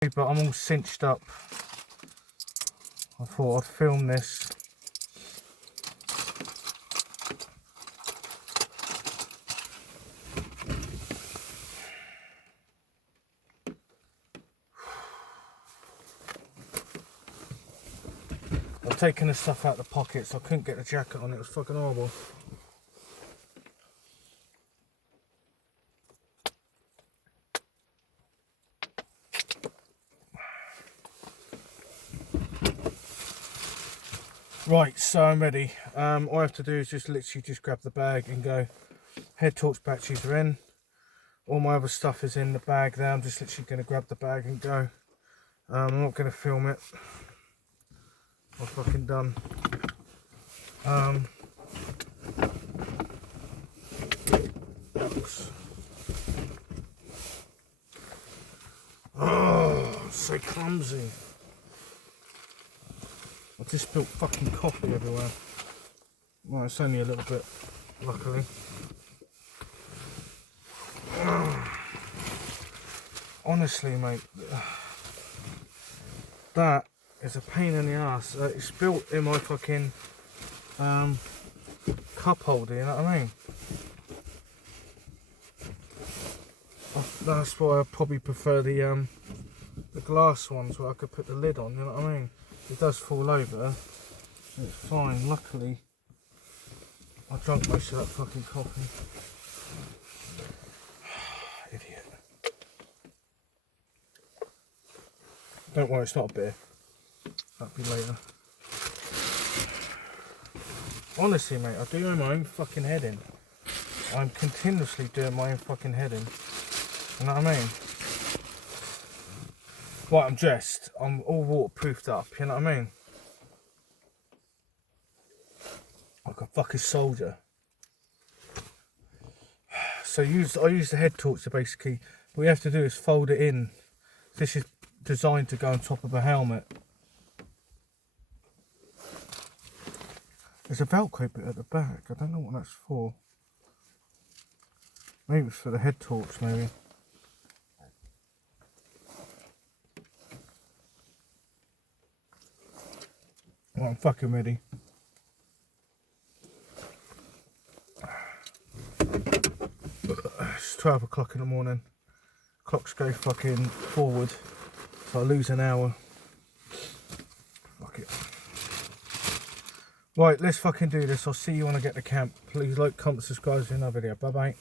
But I'm all cinched up. I thought I'd film this. I've taken the stuff out of the pockets. I couldn't get the jacket on. It was fucking horrible. Right, so I'm ready. All I have to do is just literally just grab the bag and go. Head torch batteries are in. All my other stuff is in the bag there. I'm just literally going to grab the bag and go. I'm not going to film it. I'm fucking done. Oh, so clumsy. I just spilled fucking coffee everywhere. Well, it's only a little bit, luckily. Honestly, mate, that is a pain in the ass. It's spilled in my fucking cup holder, you know what I mean? That's why I probably prefer the glass ones where I could put the lid on, you know what I mean? It does fall over, it's fine. Luckily, I drank most of that fucking coffee. Idiot. Don't worry, it's not a beer. That'll be later. Honestly, mate, I do my own fucking head in. I'm continuously doing my own fucking head in. You know what I mean? Right, I'm dressed. I'm all waterproofed up, you know what I mean? Like a fucking soldier. So I use the head torch to basically, what you have to do is fold it in. This is designed to go on top of a helmet. There's a Velcro bit at the back. I don't know what that's for. Maybe it's for the head torch, maybe. Well, I'm fucking ready. It's 12 o'clock in the morning. Clocks go fucking forward, so I lose an hour. Fuck it. Right, let's fucking do this. I'll see you when I get to camp. Please like, comment, subscribe to another video. Bye bye.